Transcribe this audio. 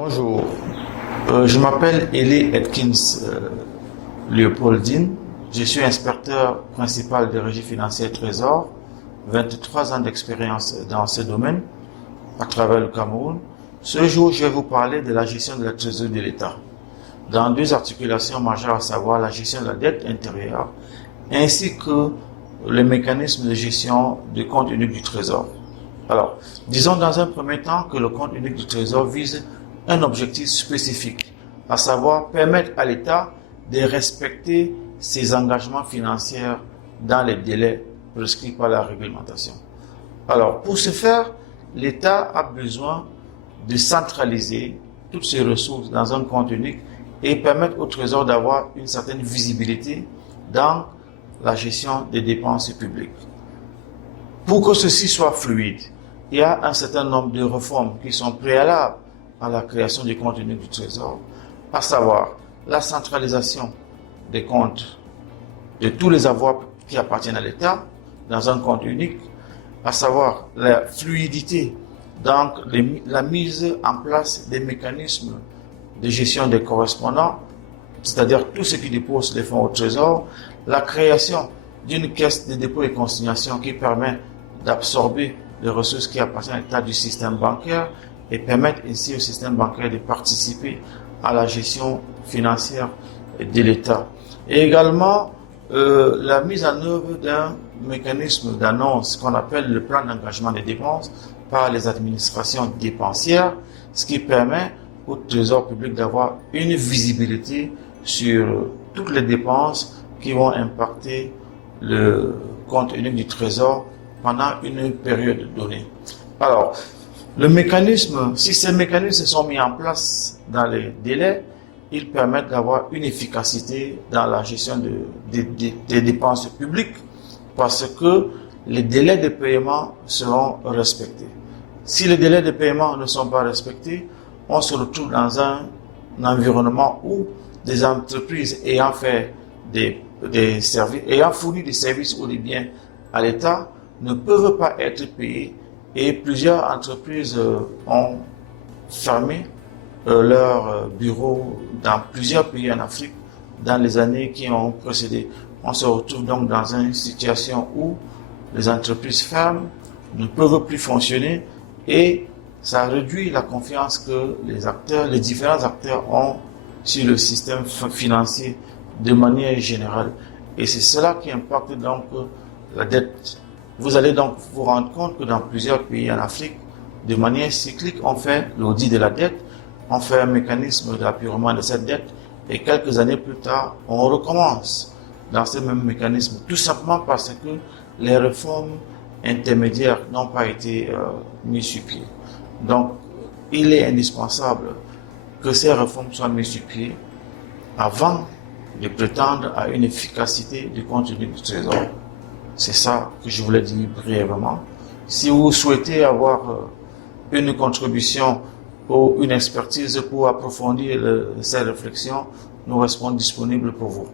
Bonjour, je m'appelle Eli Atkins Leopoldine. Je suis inspecteur principal de régie financière Trésor, 23 ans d'expérience dans ce domaine à travers le Cameroun. Ce jour, je vais vous parler de la gestion de la trésorerie de l'État dans deux articulations majeures, à savoir la gestion de la dette intérieure ainsi que le mécanisme de gestion du compte unique du Trésor. Alors, disons dans un premier temps que le compte unique du Trésor vise un objectif spécifique, à savoir permettre à l'État de respecter ses engagements financiers dans les délais prescrits par la réglementation. Alors, pour ce faire, l'État a besoin de centraliser toutes ses ressources dans un compte unique et permettre au Trésor d'avoir une certaine visibilité dans la gestion des dépenses publiques. Pour que ceci soit fluide, il y a un certain nombre de réformes qui sont préalables à la création du compte unique du Trésor, à savoir la centralisation des comptes de tous les avoirs qui appartiennent à l'État dans un compte unique, à savoir la fluidité, donc la mise en place des mécanismes de gestion des correspondants, c'est-à-dire tout ce qui dépose les fonds au Trésor, la création d'une caisse de dépôt et consignation qui permet d'absorber les ressources qui appartiennent à l'État du système bancaire et permettre ainsi au système bancaire de participer à la gestion financière de l'État. Et également, la mise en œuvre d'un mécanisme d'annonce qu'on appelle le plan d'engagement des dépenses par les administrations dépensières, ce qui permet au Trésor public d'avoir une visibilité sur toutes les dépenses qui vont impacter le compte unique du Trésor pendant une période donnée. Alors, le mécanisme, si ces mécanismes sont mis en place dans les délais, ils permettent d'avoir une efficacité dans la gestion des dépenses publiques parce que les délais de paiement seront respectés. Si les délais de paiement ne sont pas respectés, on se retrouve dans un environnement où des entreprises ayant fait des services, ayant fourni des services ou des biens à l'État ne peuvent pas être payés et plusieurs entreprises ont fermé leurs bureaux dans plusieurs pays en Afrique dans les années qui ont précédé. On se retrouve donc dans une situation où les entreprises ferment, ne peuvent plus fonctionner et ça réduit la confiance que les différents acteurs ont sur le système financier de manière générale. Et c'est cela qui impacte donc la dette. Vous allez donc vous rendre compte que dans plusieurs pays en Afrique, de manière cyclique, on fait l'audit de la dette, on fait un mécanisme d'appurement de cette dette et quelques années plus tard, on recommence dans ce même mécanisme, tout simplement parce que les réformes intermédiaires n'ont pas été mises sur pied. Donc, il est indispensable que ces réformes soient mises sur pied avant de prétendre à une efficacité du compte unique du Trésor. C'est ça que je voulais dire brièvement. Si vous souhaitez avoir une contribution ou une expertise pour approfondir ces réflexions, nous restons disponibles pour vous.